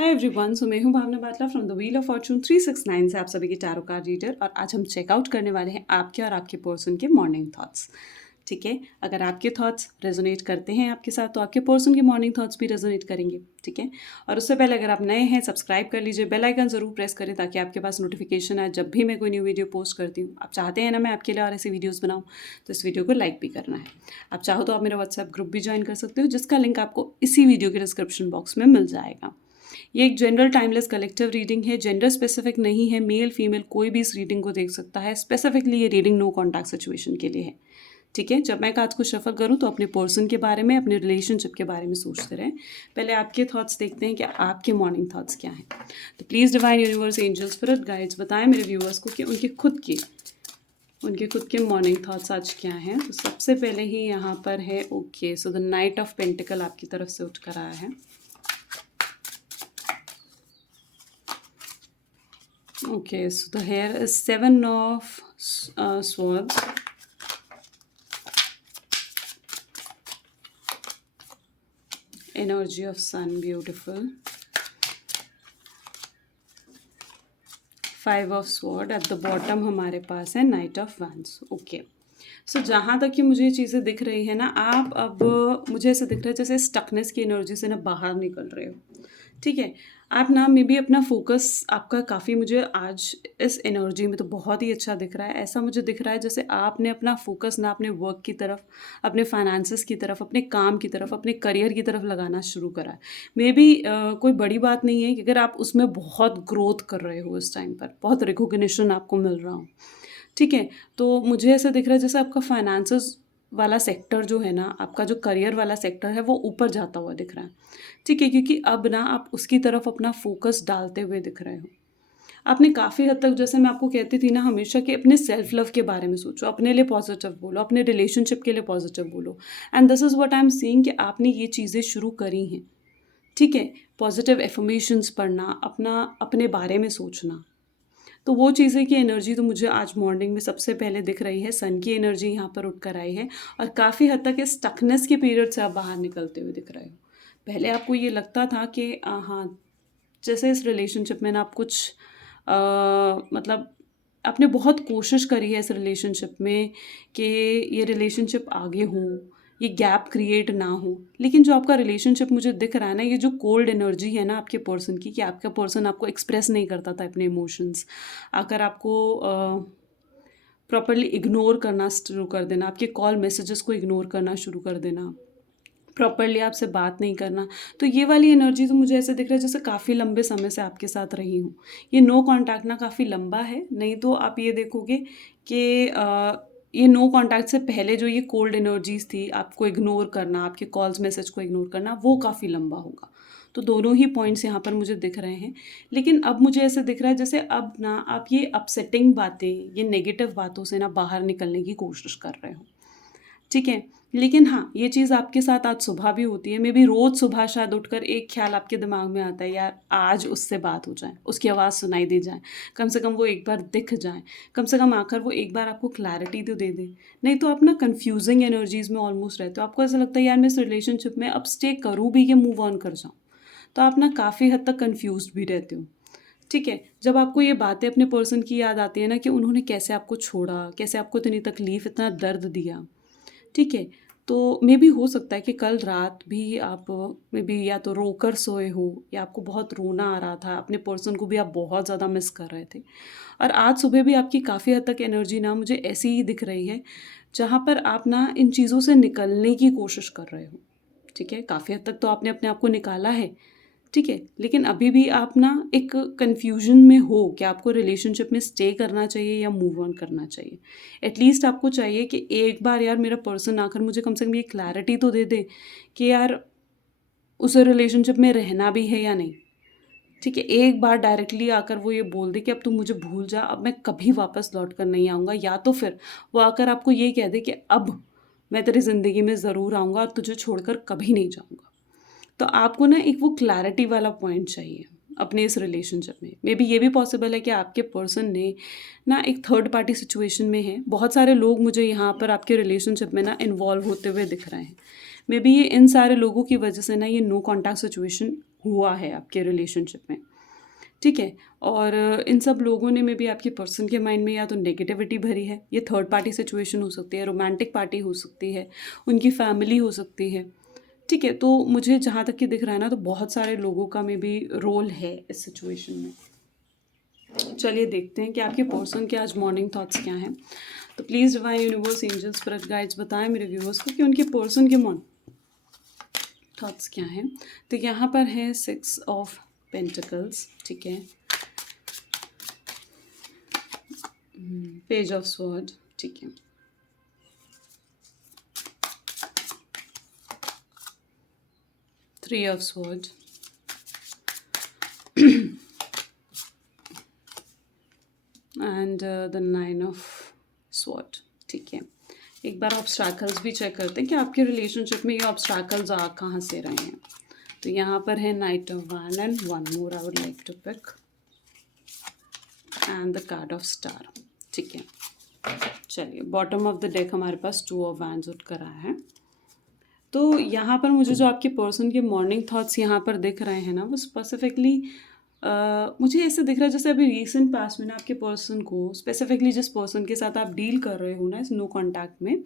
Hi everyone, so मैं हूं Bhavna Batla from the wheel of fortune 369 से आप सभी के टैरो कार्ड रीडर। और आज हम चेकआउट करने वाले हैं आपके और आपके पर्सन के मॉर्निंग थॉट्स। ठीक है, अगर आपके थॉट्स रेजोनेट करते हैं आपके साथ तो आपके पर्सन के मॉर्निंग थॉट्स भी रेजोनेट करेंगे। ठीक है, और उससे पहले अगर आप नए हैं सब्सक्राइब कर लीजिए, बेल आइकन जरूर प्रेस करें ताकि आपके पास नोटिफिकेशन आए जब भी मैं कोई न्यू वीडियो पोस्ट करती हूँ। आप चाहते हैं ना मैं आपके लिए और ऐसी वीडियोज़ बनाऊँ तो इस वीडियो को लाइक भी करना है। आप चाहो तो आप मेरा व्हाट्सएप ग्रुप भी ज्वाइन कर सकते हो जिसका लिंक आपको इसी वीडियो के डिस्क्रिप्शन बॉक्स में मिल जाएगा। ये एक जनरल टाइमलेस कलेक्टिव रीडिंग है, जेंडर स्पेसिफिक नहीं है, मेल फीमेल कोई भी इस रीडिंग को देख सकता है। स्पेसिफिकली ये रीडिंग नो कॉन्टैक्ट सिचुएशन के लिए है। ठीक है, जब मैं कार्ड्स को शफल करूँ तो अपने पर्सन के बारे में, अपने रिलेशनशिप के बारे में सोचते रहें। पहले आपके थॉट्स देखते हैं कि आपके मॉर्निंग थॉट्स क्या हैं। तो please divine universe angels spirit guides बताएं मेरे व्यूअर्स को कि उनके खुद के मॉर्निंग थॉट्स आज क्या हैं। तो सबसे पहले ही यहाँ पर है okay, so the night of pentacle आपकी तरफ से उठ कर आया है। Okay, so the here is 7 of swords, energy of sun, beautiful. 5 of sword at the bottom हमारे पास है knight of wands. Okay. सो जहाँ तक कि मुझे ये चीज़ें दिख रही है ना, आप अब मुझे ऐसे दिख रहा है जैसे स्टकनेस की एनर्जी से ना बाहर निकल रहे हो। ठीक है, आप ना मे बी अपना फोकस आपका काफ़ी, मुझे आज इस एनर्जी में तो बहुत ही अच्छा दिख रहा है। ऐसा मुझे दिख रहा है जैसे आपने अपना फोकस ना अपने वर्क की तरफ, अपने फाइनेंसेस की तरफ, अपने काम की तरफ, अपने करियर की तरफ लगाना शुरू करा है। मे बी कोई बड़ी बात नहीं है कि अगर आप उसमें बहुत ग्रोथ कर रहे हो, इस टाइम पर बहुत रिकॉग्निशन आपको मिल रहा हो। ठीक है, तो मुझे ऐसा दिख रहा है जैसे आपका फाइनेंसेस वाला सेक्टर जो है ना, आपका जो करियर वाला सेक्टर है वो ऊपर जाता हुआ दिख रहा है। ठीक है, क्योंकि अब ना आप उसकी तरफ अपना फोकस डालते हुए दिख रहे हो। आपने काफ़ी हद तक, जैसे मैं आपको कहती थी ना हमेशा, कि अपने सेल्फ लव के बारे में सोचो, अपने लिए पॉजिटिव बोलो, अपने रिलेशनशिप के लिए पॉजिटिव बोलो। And this is what I am seeing कि आपने ये चीज़ें शुरू करी हैं। ठीक है, पॉजिटिव एफर्मेशंस पढ़ना, अपना अपने बारे में सोचना, तो वो चीज़ें की एनर्जी तो मुझे आज मॉर्निंग में सबसे पहले दिख रही है। सन की एनर्जी यहाँ पर उठ कर आई है और काफ़ी हद तक इस स्टकनेस के पीरियड से आप बाहर निकलते हुए दिख रहे हो। पहले आपको ये लगता था कि हाँ, जैसे इस रिलेशनशिप में ना आप कुछ मतलब आपने बहुत कोशिश करी है इस रिलेशनशिप में कि ये रिलेशनशिप आगे हो, ये गैप क्रिएट ना हो। लेकिन जो आपका रिलेशनशिप मुझे दिख रहा है ना, ये जो कोल्ड एनर्जी है ना आपके पर्सन की, कि आपका पर्सन आपको एक्सप्रेस नहीं करता था अपने इमोशंस, आकर आपको प्रॉपरली इग्नोर करना शुरू कर देना, आपके कॉल मैसेजेस को इग्नोर करना शुरू कर देना, प्रॉपरली आपसे बात नहीं करना। तो ये वाली एनर्जी तो मुझे ऐसे दिख रहा है जैसे काफ़ी लंबे समय से आपके साथ रही हूँ। ये नो कॉन्टैक्ट ना काफ़ी लंबा है, नहीं तो आप ये देखोगे कि ये नो कॉन्टैक्ट से पहले जो ये कोल्ड एनर्जीज़ थी, आपको इग्नोर करना, आपके कॉल्स मैसेज को इग्नोर करना, वो काफ़ी लंबा होगा। तो दोनों ही पॉइंट्स यहाँ पर मुझे दिख रहे हैं। लेकिन अब मुझे ऐसे दिख रहा है जैसे अब ना आप ये अपसेटिंग बातें, ये नेगेटिव बातों से ना बाहर निकलने की कोशिश कर रहे हो। ठीक है, लेकिन हाँ, ये चीज़ आपके साथ आज सुबह भी होती है। मे बी रोज़ सुबह शायद उठकर एक ख़्याल आपके दिमाग में आता है, यार आज उससे बात हो जाए, उसकी आवाज़ सुनाई दे जाए, कम से कम वो एक बार दिख जाए, कम से कम आकर वो एक बार आपको क्लैरिटी तो दे दे। नहीं तो आप ना कन्फ्यूजिंग एनर्जीज़ में ऑलमोस्ट रहते हो। आपको ऐसा लगता है यार मैं इस रिलेशनशिप में अब स्टे करूँ भी कि मूव ऑन कर जाऊँ। तो आप ना काफ़ी हद तक कन्फ्यूज़्ड भी रहते हो। ठीक है, जब आपको ये बातें अपने पर्सन की याद आती है ना कि उन्होंने कैसे आपको छोड़ा, कैसे आपको इतनी तकलीफ़, इतना दर्द दिया। ठीक है, तो मे बी हो सकता है कि कल रात भी आप मे बी या तो रोकर सोए हो या आपको बहुत रोना आ रहा था, अपने पर्सन को भी आप बहुत ज़्यादा मिस कर रहे थे। और आज सुबह भी आपकी काफ़ी हद तक एनर्जी ना मुझे ऐसी ही दिख रही है, जहाँ पर आप ना इन चीज़ों से निकलने की कोशिश कर रहे हो। ठीक है, काफ़ी हद तक तो आपने अपने आप को निकाला है। ठीक है, लेकिन अभी भी आप ना एक कन्फ्यूजन में हो कि आपको रिलेशनशिप में स्टे करना चाहिए या मूव ऑन करना चाहिए। एटलीस्ट आपको चाहिए कि एक बार यार मेरा पर्सन आकर मुझे कम से कम ये क्लैरिटी तो दे दे कि यार उसे रिलेशनशिप में रहना भी है या नहीं। ठीक है, एक बार डायरेक्टली आकर वो ये बोल दे कि अब तू मुझे भूल जा, अब मैं कभी वापस लौट कर नहीं आऊँगा। या तो फिर वो आकर आपको ये कह दे कि अब मैं तेरी ज़िंदगी में ज़रूर आऊँगा और तुझे छोड़कर कभी नहीं जाऊँगा। तो आपको ना एक वो क्लैरिटी वाला पॉइंट चाहिए अपने इस रिलेशनशिप में। मे बी ये भी पॉसिबल है कि आपके पर्सन ने ना एक थर्ड पार्टी सिचुएशन में है। बहुत सारे लोग मुझे यहाँ पर आपके रिलेशनशिप में ना इन्वॉल्व होते हुए दिख रहे हैं। मे बी ये इन सारे लोगों की वजह से ना ये नो कॉन्टैक्ट सिचुएशन हुआ है आपके रिलेशनशिप में, ठीक है। और इन सब लोगों ने में भी आपके पर्सन के माइंड में या तो नेगेटिविटी भरी है, ये थर्ड पार्टी सिचुएशन हो सकती है, रोमांटिक पार्टी हो सकती है, उनकी फैमिली हो सकती है, ठीक है। तो मुझे जहाँ तक कि दिख रहा है ना, तो बहुत सारे लोगों का में भी रोल है इस सिचुएशन में। चलिए देखते हैं कि आपके पर्सन के आज मॉर्निंग थॉट्स क्या हैं। तो please divine universe angels spirit guides बताएं मेरे व्यूवर्स को कि उनके पर्सन के मॉर्निंग थॉट्स क्या हैं। तो यहाँ पर है 6 ऑफ पेंटिकल्स, ठीक है, पेज ऑफ स्वॉर्ड, ठीक है, three of sword, and the 9 of sword, ठीक है। एक बार ऑब्स्ट्रैकल्स भी चेक करते हैं कि आपके रिलेशनशिप में ये ऑब्स्ट्रैकल्स आ कहाँ से रहे हैं। तो यहाँ पर है knight of wand and one more I would like to pick and the card of star, ठीक है। चलिए बॉटम ऑफ द डेक हमारे पास 2 ऑफ वैंड्स उठ कर आया है। तो यहाँ पर मुझे जो आपके पर्सन के मॉर्निंग थॉट्स यहाँ पर दिख रहे हैं ना, वो स्पेसिफिकली मुझे ऐसे दिख रहा है जैसे अभी रीसेंट पास्ट में ना आपके पर्सन को, स्पेसिफिकली जिस पर्सन के साथ आप डील कर रहे हो ना इस नो कॉन्टैक्ट में,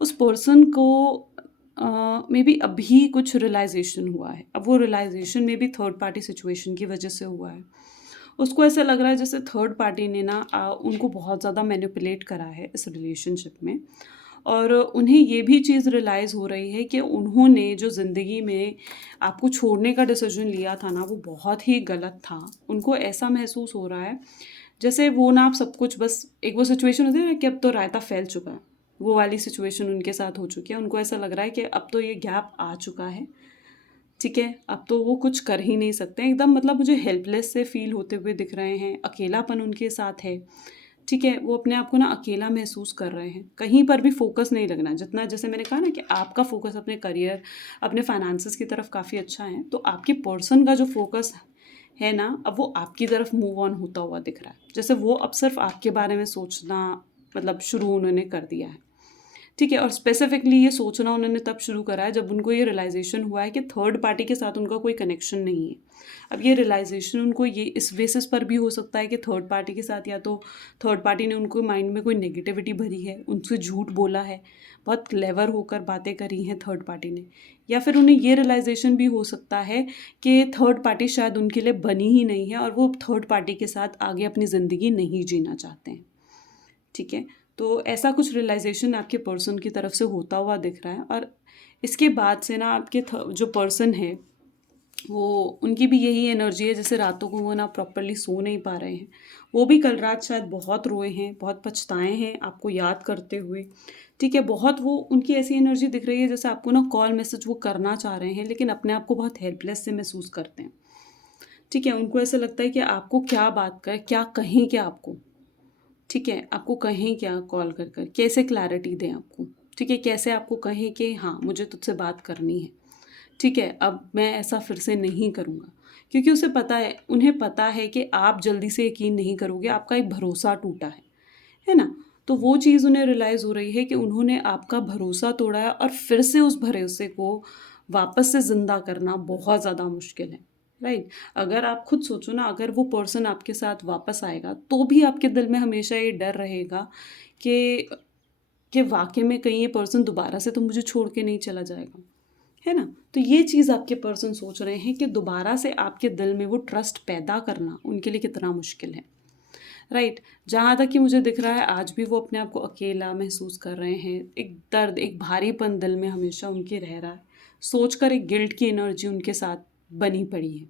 उस पर्सन को मे बी अभी कुछ रियलाइजेशन हुआ है। अब वो रियलाइजेशन में भी थर्ड पार्टी सिचुएशन की वजह से हुआ है। उसको ऐसा लग रहा है जैसे थर्ड पार्टी ने ना उनको बहुत ज़्यादा मैनिपुलेट करा है इस रिलेशनशिप में, और उन्हें ये भी चीज़ रियलाइज़ हो रही है कि उन्होंने जो ज़िंदगी में आपको छोड़ने का डिसीजन लिया था ना, वो बहुत ही गलत था। उनको ऐसा महसूस हो रहा है जैसे वो ना आप सब कुछ, बस एक वो सिचुएशन होती है ना कि अब तो रायता फैल चुका है, वो वाली सिचुएशन उनके साथ हो चुकी है। उनको ऐसा लग रहा है कि अब तो ये गैप आ चुका है, ठीक है, अब तो वो कुछ कर ही नहीं सकते हैं। एकदम मतलब मुझे हेल्पलेस से फील होते हुए दिख रहे हैं, अकेलापन उनके साथ है, ठीक है। वो अपने आप को ना अकेला महसूस कर रहे हैं, कहीं पर भी फोकस नहीं लगना। जितना, जैसे मैंने कहा ना कि आपका फोकस अपने करियर, अपने फाइनेंसेस की तरफ काफ़ी अच्छा है, तो आपके पर्सन का जो फोकस है ना, अब वो आपकी तरफ मूव ऑन होता हुआ दिख रहा है। जैसे वो अब सिर्फ आपके बारे में सोचना मतलब शुरू उन्होंने कर दिया है, ठीक है। और स्पेसिफिकली ये सोचना उन्होंने तब शुरू करा है जब उनको ये रियलाइजेशन हुआ है कि थर्ड पार्टी के साथ उनका कोई कनेक्शन नहीं है। अब ये रियलाइजेशन उनको ये इस बेसिस पर भी हो सकता है कि थर्ड पार्टी के साथ या तो थर्ड पार्टी ने उनको माइंड में कोई नेगेटिविटी भरी है, उनसे झूठ बोला है, बहुत क्लेवर होकर बातें करी हैं थर्ड पार्टी ने, या फिर उन्हें ये रियलाइजेशन भी हो सकता है कि थर्ड पार्टी शायद उनके लिए बनी ही नहीं है और वो थर्ड पार्टी के साथ आगे अपनी ज़िंदगी नहीं जीना चाहते हैं, ठीक है। तो ऐसा कुछ रियलाइजेशन आपके पर्सन की तरफ से होता हुआ दिख रहा है। और इसके बाद से ना आपके जो पर्सन है वो, उनकी भी यही एनर्जी है, जैसे रातों को वो ना प्रॉपरली सो नहीं पा रहे हैं। वो भी कल रात शायद बहुत रोए हैं, बहुत पछताए हैं आपको याद करते हुए, ठीक है। बहुत वो, उनकी ऐसी एनर्जी दिख रही है जैसे आपको ना कॉल मैसेज वो करना चाह रहे हैं, लेकिन अपने आप को बहुत हेल्पलेस से महसूस करते हैं, ठीक है। उनको ऐसा लगता है कि आपको क्या बात कर, क्या कहें क्या आपको, ठीक है, आपको कहें क्या कॉल कर कर, कैसे क्लैरिटी दें आपको, ठीक है, कैसे आपको कहें कि हाँ मुझे तुझसे बात करनी है, ठीक है, अब मैं ऐसा फिर से नहीं करूँगा। क्योंकि उसे पता है, उन्हें पता है कि आप जल्दी से यकीन नहीं करोगे, आपका एक भरोसा टूटा है ना। तो वो चीज़ उन्हें रियलाइज़ हो रही है कि उन्होंने आपका भरोसा तोड़ा है और फिर से उस भरोसे को वापस से ज़िंदा करना बहुत ज़्यादा मुश्किल है, राइट। अगर आप खुद सोचो ना, अगर वो पर्सन आपके साथ वापस आएगा तो भी आपके दिल में हमेशा ये डर रहेगा कि वाक़ई में कहीं ये पर्सन दोबारा से तो मुझे छोड़ के नहीं चला जाएगा, है ना। तो ये चीज़ आपके पर्सन सोच रहे हैं कि दोबारा से आपके दिल में वो ट्रस्ट पैदा करना उनके लिए कितना मुश्किल है, राइट। जहाँ तक कि मुझे दिख रहा है आज भी वो अपने आप को अकेला महसूस कर रहे हैं, एक दर्द, एक भारीपन दिल में हमेशा उनके रह रहा है, सोचकर एक गिल्ट की एनर्जी उनके साथ बनी पड़ी है,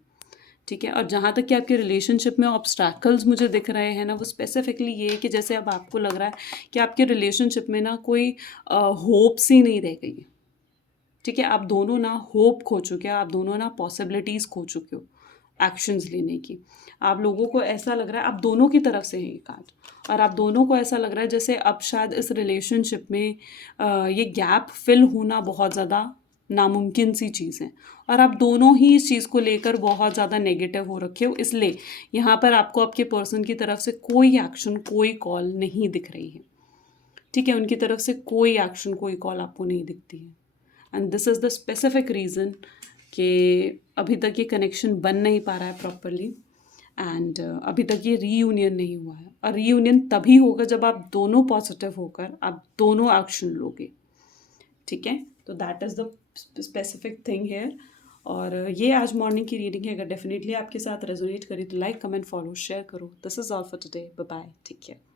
ठीक है। और जहाँ तक कि आपके रिलेशनशिप में ऑब्स्टैकल्स मुझे दिख रहे हैं ना, वो स्पेसिफिकली ये है कि जैसे अब आपको लग रहा है कि आपके रिलेशनशिप में ना कोई होप्स ही नहीं रह गई है, ठीक है। आप दोनों ना होप खो चुके हो, आप दोनों ना पॉसिबिलिटीज़ खो चुके हो एक्शंस लेने की। आप लोगों को ऐसा लग रहा है, आप दोनों की तरफ से है ये कार्ड, और आप दोनों को ऐसा लग रहा है जैसे अब शायद इस रिलेशनशिप में ये गैप फिल होना बहुत ज़्यादा नामुमकिन सी चीज़ है, और आप दोनों ही इस चीज़ को लेकर बहुत ज़्यादा नेगेटिव हो रखे हो। इसलिए यहाँ पर आपको आपके पर्सन की तरफ से कोई एक्शन, कोई कॉल नहीं दिख रही है, ठीक है। उनकी तरफ से कोई एक्शन, कोई कॉल आपको नहीं दिखती है, and this is the specific reason कि अभी तक ये कनेक्शन बन नहीं पा रहा है प्रॉपरली, एंड अभी तक ये रीयूनियन नहीं हुआ है। और रीयूनियन तभी होगा जब आप दोनों पॉजिटिव होकर आप दोनों एक्शन लोगे, ठीक है। तो that is the specific thing here. और ये आज मॉर्निंग की रीडिंग है। अगर डेफिनेटली आपके साथ रेजोनेट करी तो लाइक, कमेंट, फॉलो, शेयर करो। This is all for today. Bye bye, take care.